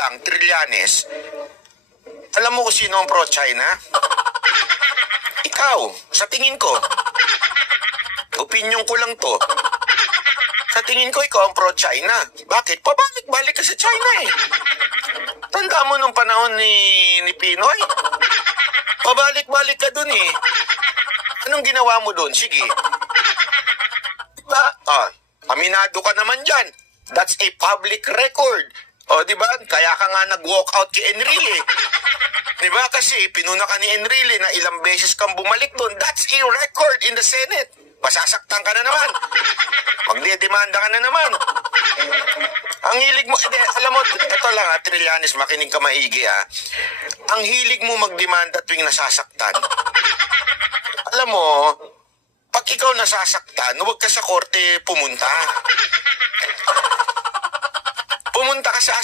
lang, Trillanes, alam mo kung sino ang pro-China? Ikaw, sa tingin ko. Opinyon ko lang to. Sa tingin ko, ikaw ang pro-China. Bakit? Pabalik-balik ka sa China eh. Tanda mo nung panahon ni Pinoy? Pabalik-balik ka dun eh. Anong ginawa mo dun? Sige. Diba? Aminado ka naman dyan. That's a public record. Diba? Kaya ka nga nag-walk out kay Enrile. Diba? Kasi pinuna ka ni Enrile na ilang beses kang bumalik dun. That's a record in the Senate. Masasaktan ka na naman. Magdedemanda ka na naman. Ang hilig mo, alam mo, ito lang Trillanes, makinig ka maigi Ang hilig mo magdemanda tuwing nasasaktan. Alam mo, pag ikaw nasasaktan, huwag ka sa korte pumunta. Pumunta ka sa